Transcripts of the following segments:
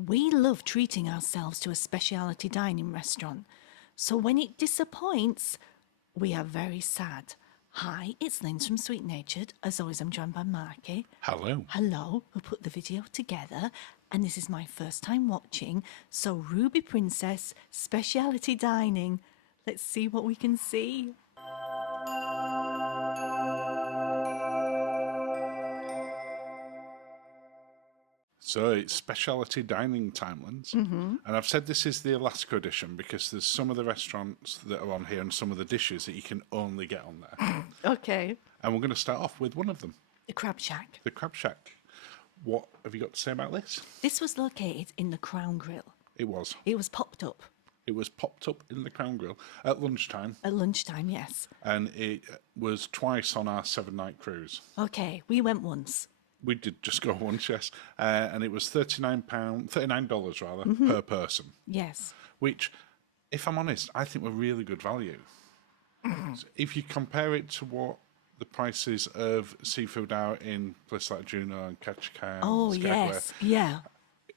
We love treating ourselves to a specialty dining restaurant. So when it disappoints, we are very sad. Hi, it's Lynn from Sweet Natured. As always, I'm joined by Marky. Hello. Hello, who put the video together. And this is my first time watching. So Ruby Princess, Speciality Dining. Let's see what we can see. So it's specialty dining timelines. And I've said this is the Alaska edition because there's some of the restaurants that are on here and some of the dishes that you can only get on there. Okay. And we're going to start off with one of them. The Crab Shack. The Crab Shack. What have you got to say about this? This was located in the Crown Grill. It was. It was popped up. It was popped up in the Crown Grill at lunchtime. At lunchtime, yes. And it was twice on our 7-night cruise. Okay, we went once. We did just go once, yes. And it was $39 rather, per person. Yes. Which, if I'm honest, I think were really good value. So if you compare it to what the prices of seafood are in places like Juneau and Ketchikan, Oh, Skagway, yes. Yeah.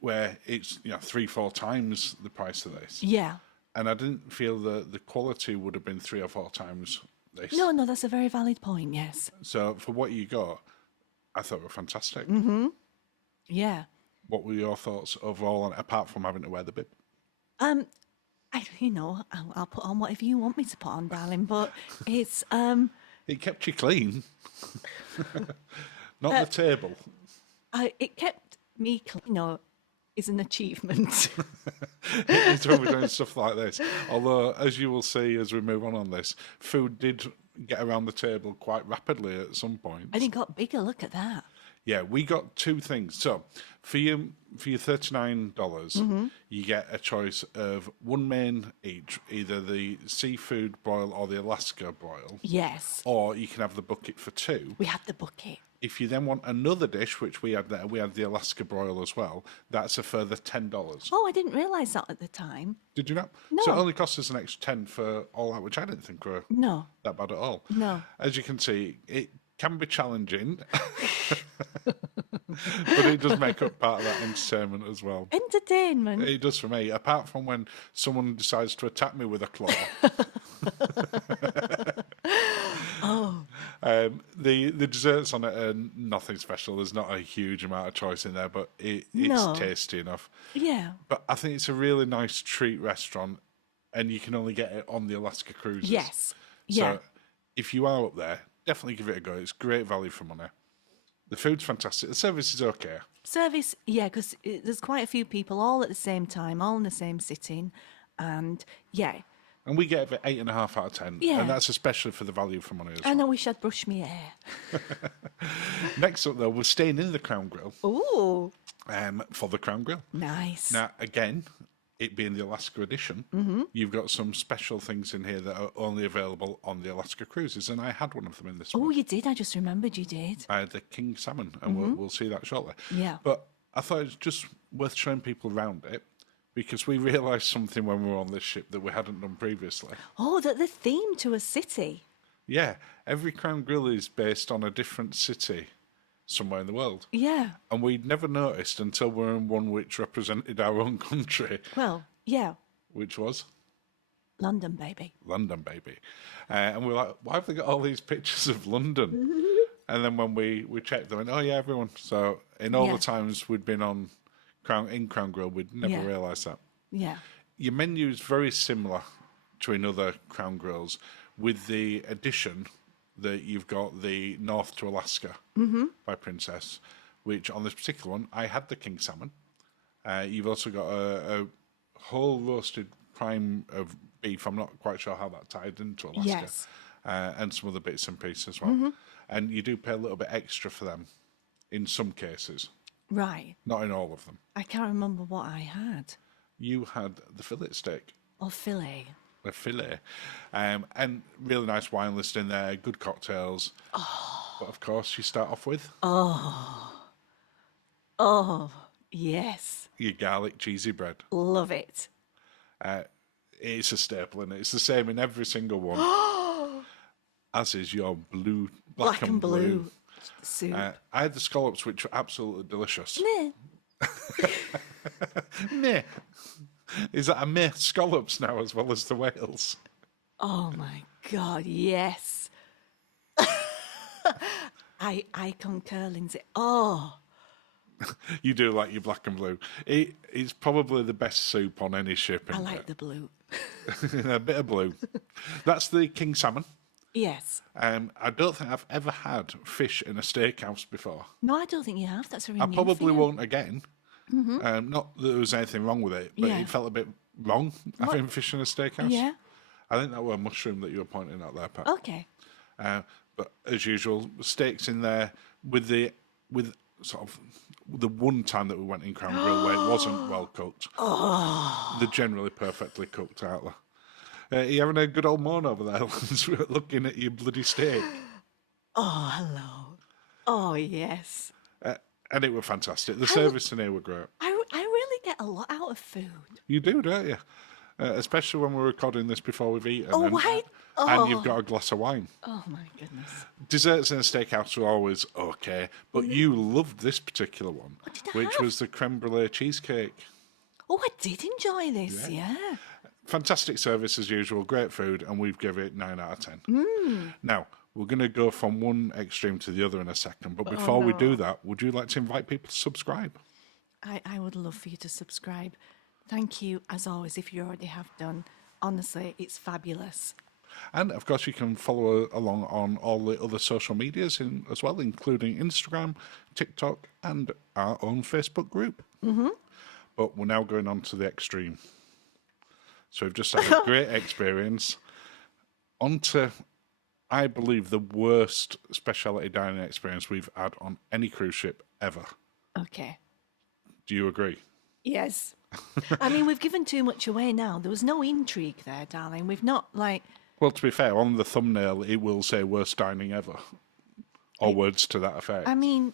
where it's 3-4 times the price of this. Yeah. And I didn't feel that the quality would have been 3 or 4 times this. No, that's a very valid point, yes. So for what you got, I thought it was fantastic. Yeah. What were your thoughts overall, apart from having to wear the bib? I'll put on whatever you want me to put on, darling, but it's, It kept you clean. Not the table. it kept me clean, is an achievement. It's when we're doing stuff like this. Although, as you will see as we move on this, food did get around the table quite rapidly at some point. And it got bigger, look at that. Yeah, we got 2 things. So, for your $39, you get a choice of 1 main each, either the seafood broil or the Alaska broil. Yes. Or you can have the bucket for 2. We had the bucket. If you then want another dish, which we had there, we had the Alaska broil as well, that's a further $10. Oh, I didn't realise that at the time. Did you not? No. So it only cost us an extra 10 for all that, which I didn't think were No. that bad at all. No. As you can see, it can be challenging, but it does make up part of that entertainment as well. Entertainment. It does for me, apart from when someone decides to attack me with a claw. Oh. The desserts on it are nothing special. There's not a huge amount of choice in there, but it's No. tasty enough. Yeah. But I think it's a really nice treat restaurant, and you can only get it on the Alaska cruises. Yes. Yeah. So if you are up there, definitely give it a go. It's great value for money. The food's fantastic. The service is okay. Service, yeah, because there's quite a few people all at the same time, all in the same sitting. And yeah, And we get it 8.5 out of 10. Yeah. And that's especially for the value for money as well. I know wish I'd brushed my hair. Next up, though, we're staying in the Crown Grill Ooh, for the Crown Grill. nice. Now, again, it being the Alaska edition, you've got some special things in here that are only available on the Alaska cruises, and I had one of them in this Oh, one. you did? I just remembered you did. I had the king salmon, and we'll see that shortly. Yeah. But I thought it was just worth showing people around it, because we realised something when we were on this ship that we hadn't done previously. Oh, the theme to a city. Yeah, every Crown Grill is based on a different city somewhere in the world. Yeah. And we'd never noticed until we were in one which represented our own country, Well, yeah. which was London, baby. London, baby. And we're like, why have they got all these pictures of London? And then when we checked, they went, oh, yeah, everyone. So in all Yeah. the times we'd been on Crown Grill, we'd never Yeah. realised that. Yeah. Your menu is very similar to another Crown Grills, with the addition that you've got the North to Alaska by Princess, which on this particular one, I had the king salmon. You've also got a whole roasted prime of beef. I'm not quite sure how that tied into Alaska. Yes. And some other bits and pieces as well. And you do pay a little bit extra for them in some cases, Right. not in all of them. I can't remember what I had. You had the fillet steak. Or filet. A fillet, and really nice wine list in there, good cocktails. But of course, you start off with Oh, yes. your garlic cheesy bread. Love it. It's a staple, and it's the same in every single one. As is your black and blue soup. I had the scallops, which were absolutely delicious. Meh. meh. Is that a meh scallops now as well as the whales? Oh my God, yes. I concur, Lindsay. Oh, You do like your black and blue. It's probably the best soup on any ship. I Isn't like the blue. it? A bit of blue. That's the king salmon. Yes. I don't think I've ever had fish in a steakhouse before. No, I don't think you have. That's very I new probably for you. won't again. Not that there was anything wrong with it, but Yeah. it felt a bit wrong having fish in a steakhouse. Yeah. I think that was a mushroom that you were pointing out there, Pat. Okay. But as usual, steaks in there with sort of the one time that we went in Crown Grill where it wasn't well cooked. They're generally perfectly cooked out there. You having a good old moan over there, looking at your bloody steak? Oh, hello. Oh, yes. And it were fantastic. The service in here were great. I really get a lot out of food. You do, don't you? Especially when we're recording this before we've eaten. Oh, and, why? and you've got a glass of wine. Oh, my goodness. Desserts in a steakhouse are always okay, but you loved this particular one, did I which have? was the creme brulee cheesecake. Oh, I did enjoy this, yeah. Fantastic service as usual, great food, and we've given it 9 out of 10. Now, we're going to go from one extreme to the other in a second, but before we do that, would you like to invite people to subscribe? I would love for you to subscribe. Thank you, as always, if you already have done. Honestly, it's fabulous. And of course, you can follow along on all the other social medias as well, including Instagram, TikTok, and our own Facebook group. But we're now going on to the extreme. So we've just had a great experience. On to, I believe, the worst specialty dining experience we've had on any cruise ship ever. Okay. Do you agree? Yes. I mean, we've given too much away now. There was no intrigue there, darling. We've not, like... Well, to be fair, on the thumbnail, it will say worst dining ever. Or words to that effect. I mean...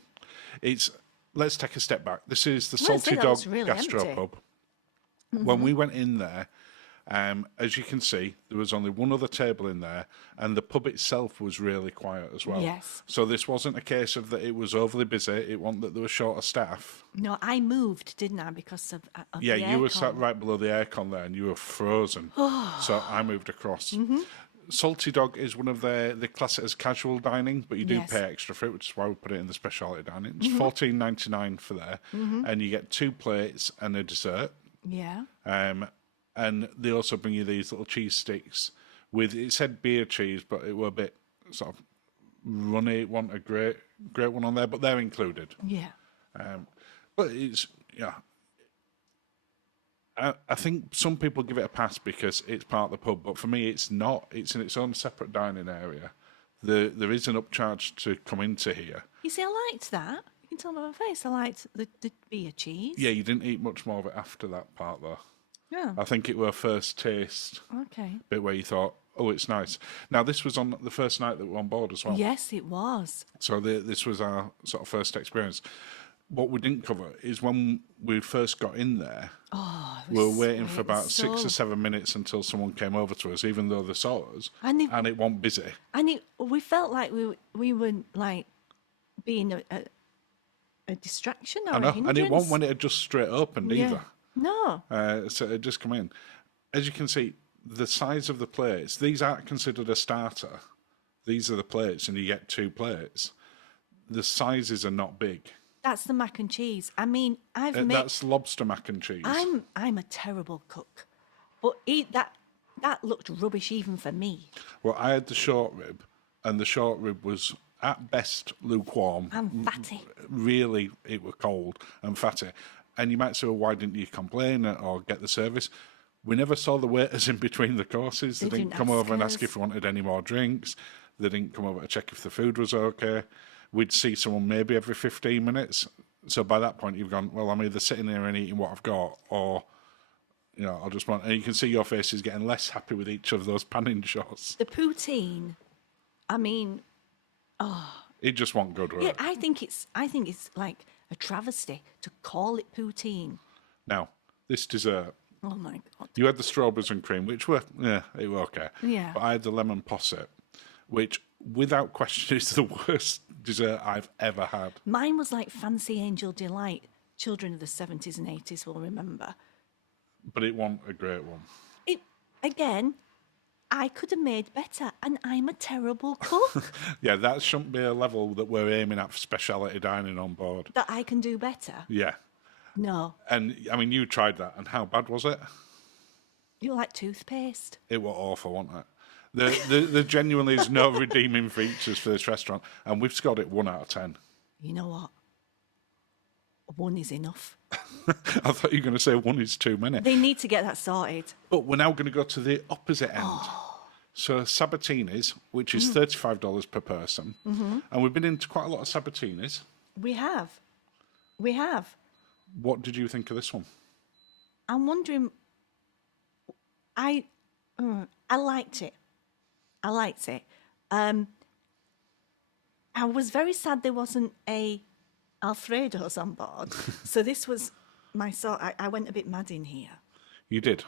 Let's take a step back. This is the Well, I'd say Salty that Dog looks really Gastro empty. Pub. When we went in there, as you can see, there was only one other table in there, and the pub itself was really quiet as well. Yes. So this wasn't a case of that it was overly busy. It wasn't that there was short of staff. No, I moved, didn't I, because of Yeah, the you were aircon. sat right below the aircon there, and you were frozen. So I moved across. Mm-hmm. Salty Dog is one of they class it as casual dining, but you do Yes. pay extra for it, which is why we put it in the specialty dining. It's $14.99 for there, and you get 2 plates and a dessert. Yeah. And they also bring you these little cheese sticks with, it said beer cheese, but it were a bit sort of runny. It wasn't a great one on there, but they're included. Yeah. But it's, yeah. I think some people give it a pass because it's part of the pub, but for me, it's not. It's in its own separate dining area. There is an upcharge to come into here. You see, I liked that. You can tell by my face. I liked the beer cheese. Yeah, you didn't eat much more of it after that part, though. Yeah. I think it were first taste Okay. bit where you thought, oh, it's nice. Now, this was on the first night that we were on board as well. Yes, it was. So this was our sort of first experience. What we didn't cover is when we first got in there, we were waiting for about 6 or 7 minutes until someone came over to us, even though they saw us, And it wasn't busy. And we felt like we were like being a distraction or I know, a hindrance. and it wasn't when it had just straight opened either. No. So it had just come in. As you can see, the size of the plates, these aren't considered a starter. These are the plates, and you get 2 plates. The sizes are not big. That's the mac and cheese. I mean, That's lobster mac and cheese. I'm a terrible cook, but that looked rubbish even for me. Well, I had the short rib, and the short rib was at best lukewarm. And fatty. Really, it was cold and fatty. And you might say, well, why didn't you complain or get the service? We never saw the waiters in between the courses. They didn't come over and ask if we wanted any more drinks. They didn't come over to check if the food was okay. We'd see someone maybe every 15 minutes. So by that point, you've gone, well, I'm either sitting here and eating what I've got, or, I'll just want... And you can see your faces getting less happy with each of those panning shots. The poutine, I mean, It just won't good with yeah, it. I think it's like a travesty to call it poutine. Now, this dessert, Oh my God. you had the strawberries and cream, which were, it were okay. Yeah. But I had the lemon posset, which, without question, is the worst dessert I've ever had. Mine was like Fancy Angel Delight. Children of the 70s and 80s will remember. But it wasn't a great one. It again, I could have made better, and I'm a terrible cook. Yeah, that shouldn't be a level that we're aiming at for speciality dining on board. That I can do better. Yeah. No, And, I mean, you tried that, and how bad was it? you like toothpaste. It was awful, wasn't it? There genuinely is no redeeming features for this restaurant, and we've scored it 1 out of 10. You know what? 1 is enough. I thought you were going to say 1 is too many. They need to get that sorted. But we're now going to go to the opposite end. So Sabatini's, which is $35 per person, and we've been into quite a lot of Sabatini's. We have. We have. What did you think of this one? I'm wondering. I liked it. I liked it. I was very sad there wasn't a Alfredo's on board. So this was my sort. I went a bit mad in here. You did.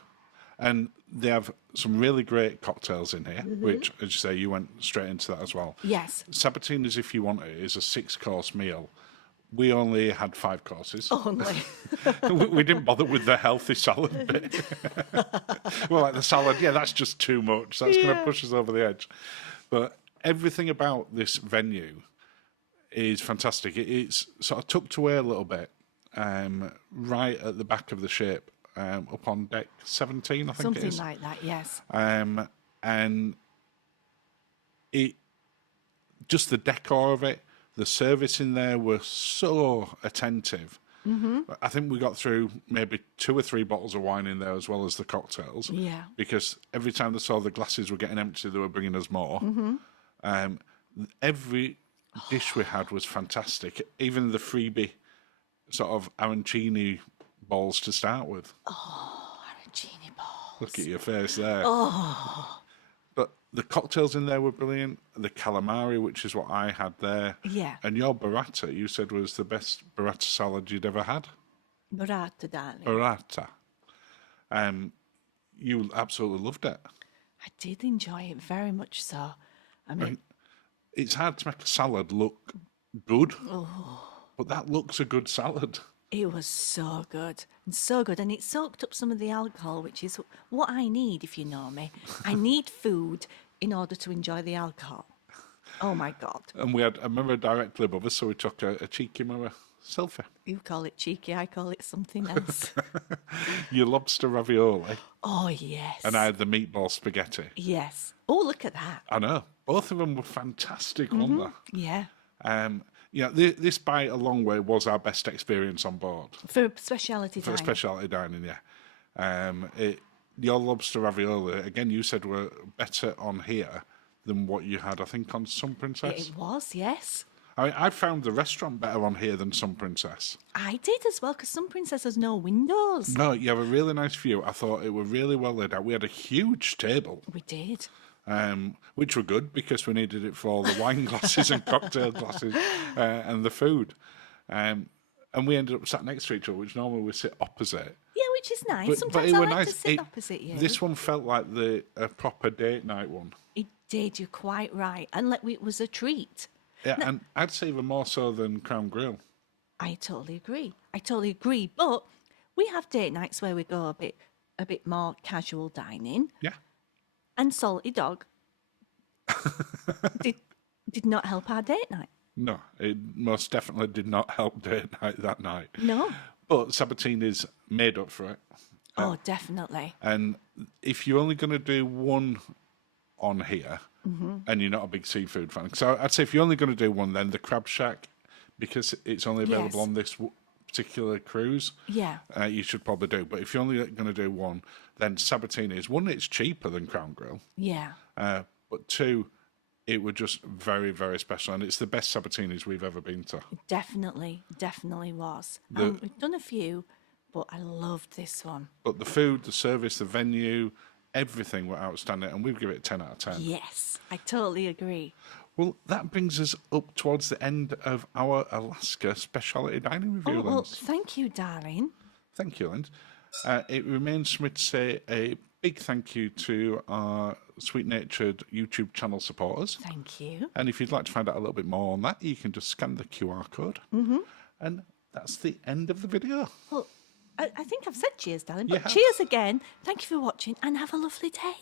And they have some really great cocktails in here, which, as you say, you went straight into that as well. Yes. Sabatini's, if you want it, is a 6-course meal. We only had 5 courses. Only. We didn't bother with the healthy salad bit. Well, like the salad, yeah, that's just too much. That's going to push us over the edge. But everything about this venue is fantastic. It's sort of tucked away a little bit, right at the back of the ship, up on deck 17, I think it is. Something like that, yes. And it, just the decor of it, the service in there were so attentive. I think we got through maybe 2 or 3 bottles of wine in there as well as the cocktails. Yeah. Because every time they saw the glasses were getting empty, they were bringing us more. Every dish we had was fantastic. Even the freebie sort of arancini balls to start with. Oh, arancini balls. Look at your face there. Oh. But the cocktails in there were brilliant. The calamari, which is what I had there. Yeah. And your burrata, you said was the best burrata salad you'd ever had. Burrata, darling. Burrata. You absolutely loved it. I did enjoy it very much so. I mean, It's hard to make a salad look good, but that looks a good salad. it was so good and so good. And it soaked up some of the alcohol, which is what I need, if you know me. I need food in order to enjoy the alcohol. Oh, my God. And we had a mirror directly above us, so we took a cheeky mirror selfie. You call it cheeky, I call it something else. Your lobster ravioli, Oh, yes. and I had the meatball spaghetti. Yes. Oh, look at that. I know. Both of them were fantastic, weren't they? Yeah. This by a long way was our best experience on board. For speciality For dining. speciality dining, yeah. Your lobster ravioli, again, you said were better on here than what you had, I think, on Sun Princess. It was, yes. I found the restaurant better on here than Sun Princess. I did as well, because Sun Princess has no windows. No, you have a really nice view. I thought it were really well laid out. We had a huge table, We did. which were good because we needed it for all the wine glasses and cocktail glasses and the food. And we ended up sat next to each other, which normally we sit opposite. Yeah, which is nice. But Sometimes it I were like nice. to sit opposite you. This one felt like a proper date night one. It did, you're quite right. And it was a treat. Yeah, and I'd say even more so than Crown Grill. I totally agree. But we have date nights where we go a bit more casual dining. Yeah. And Salty Dog did not help our date night. No, it most definitely did not help date night that night. No. But Sabatini's made up for it. Oh, definitely. And if you're only going to do one on here, and you're not a big seafood fan, so I'd say if you're only going to do one, then the Crab Shack, because it's only available Yes. on this particular cruise, Yeah. you should probably do. But if you're only going to do one, then Sabatini's, one, it's cheaper than Crown Grill, Yeah. but 2, it was just very, very special, and it's the best Sabatini's we've ever been to. Definitely was. We've done a few, but I loved this one. But the food, the service, the venue, everything were outstanding, and we'd give it a 10 out of 10. Yes, I totally agree. Well, that brings us up towards the end of our Alaska speciality dining review, Oh, well, Linz. thank you, darling. Thank you, Linz. It remains for me to say a big thank you to our sweet-natured YouTube channel supporters. Thank you. And if you'd like to find out a little bit more on that, you can just scan the QR code. And that's the end of the video. Well, I think I've said cheers, darling, You but have. cheers again. Thank you for watching and have a lovely day.